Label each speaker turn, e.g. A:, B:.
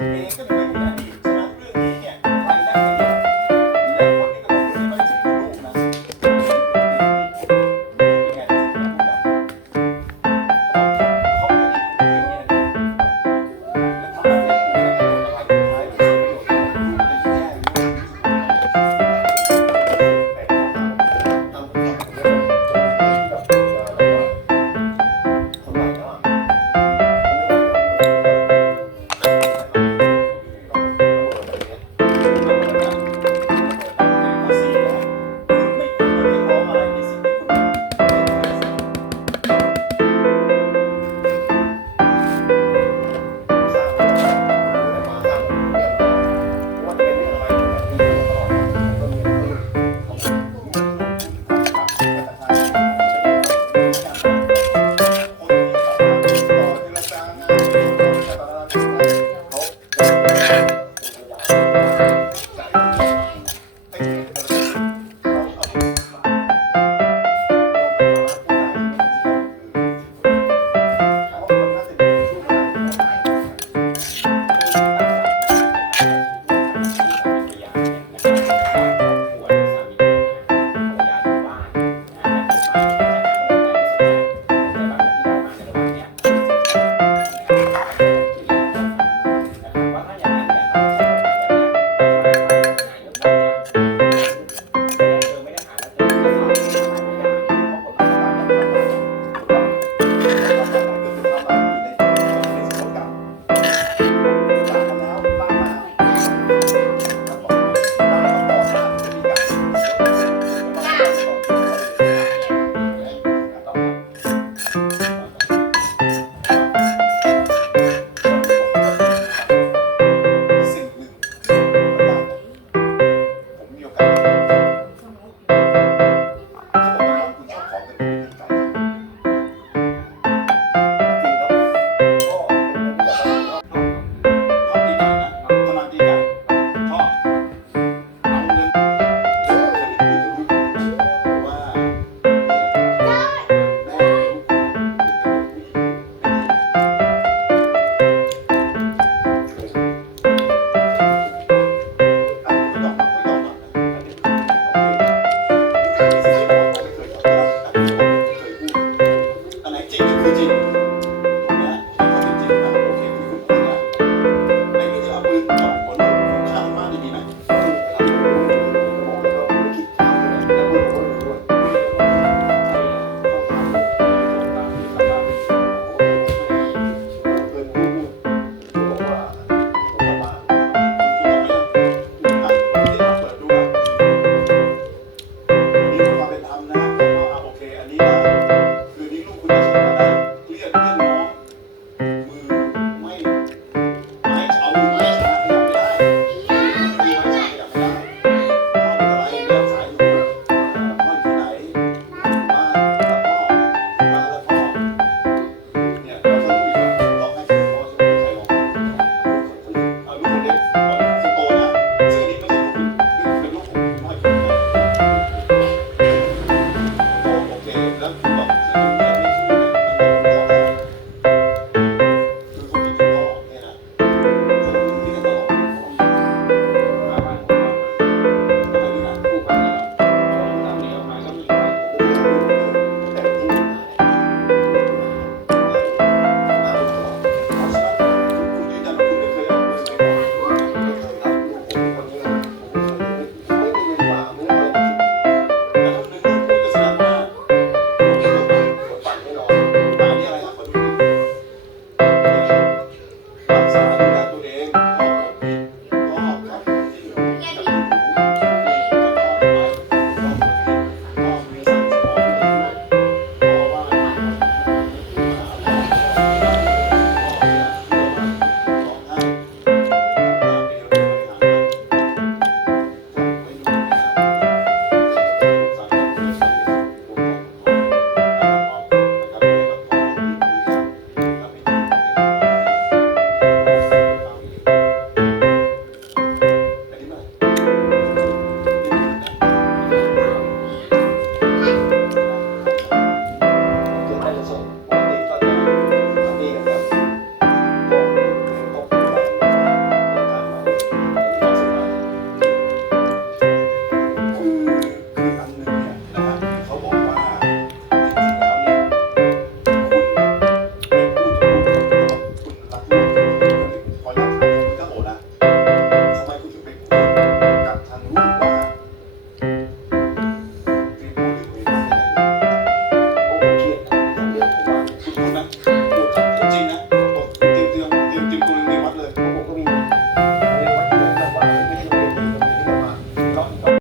A: Na